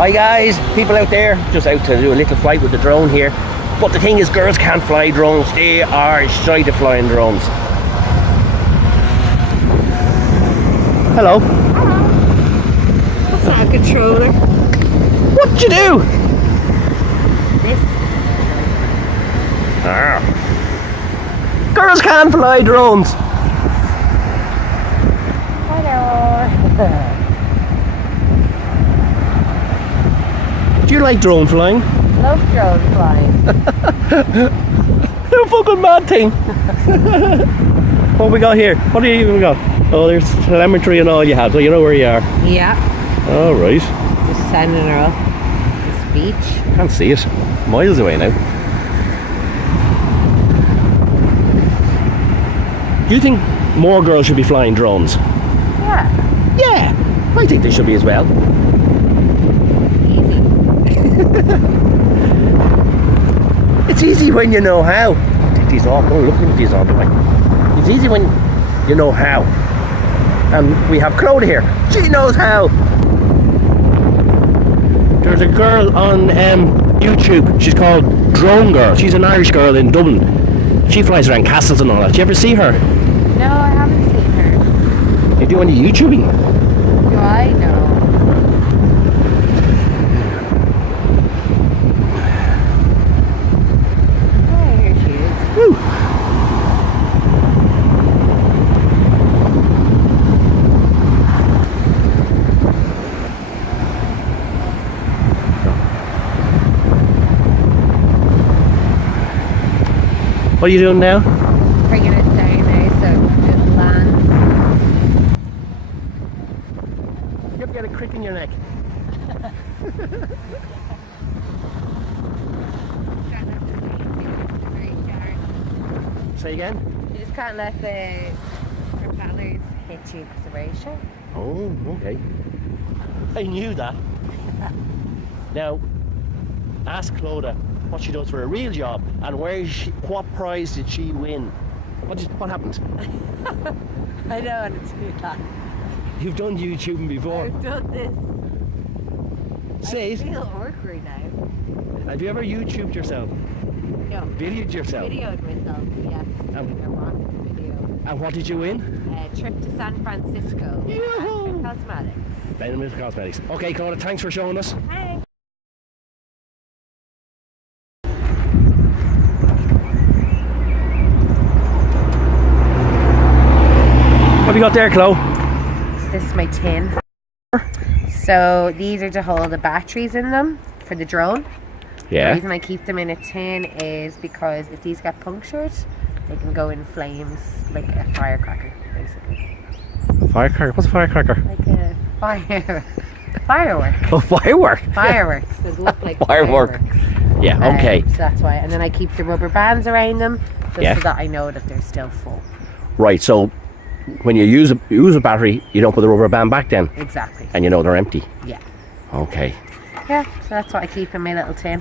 Hi guys, people out there, just out to do a little flight with the drone here. But the thing is, girls can't fly drones. They are shy to flying drones. Hello. That's not a controller. What'd you do? This. Girls can't fly drones. Hello. Do you like drone flying? Love drone flying. You're a fucking mad thing. What we got here? What do you even got? Oh, there's telemetry and all you have, so you know where you are. Yeah. All right. Just sending her up this beach. Can't see it. Miles away now. Do you think more girls should be flying drones? Yeah. Yeah, I think they should be as well. Easy. It's easy when you know how. Take these off. Don't look at these all the way. It's easy when you know how. And we have Cloadgh here. She knows how. There's a girl on YouTube. She's called Drone Girl. She's an Irish girl in Dublin. She flies around castles and all that. Do you ever see her? No, I haven't seen her. You do any YouTubing? Do I? No. Oh, here she is. Woo! What are you doing now? Bringing it down now so it lands. You have to get a crick in your neck. Say again? You just can't let the propellers hit you because they're very sharp. Oh, okay. I knew that. Now, ask Cloadgh what she does for a real job and what prize did she win? What happened? I don't want to do that. You've done YouTubing before. I've done this. Say I it. feel awkward now. Have you ever YouTubed yourself? No. Videoed yourself? Videoed myself, yes. I watched video. And what did you win? A trip to San Francisco. Yoo-hoo! Cosmetics. Ballymoney Cosmetics. Okay, Cloadgh, thanks for showing us. Thanks. What have you got there, Cloadgh? This is my tin. So these are to hold the batteries in them for the drone. The Yeah. reason I keep them in a tin is because if these get punctured, they can go in flames like a firecracker, basically. Firecracker? What's a firecracker? Like a firework. Oh, firework. Fireworks. They look like Firework. fireworks. Yeah, okay. So that's why. And then I keep the rubber bands around them just Yeah. so that I know that they're still full. Right, so when you use a battery, you don't put the rubber band back then, Exactly. and you know they're empty. Yeah. Okay. Yeah. So that's what I keep in my little tin.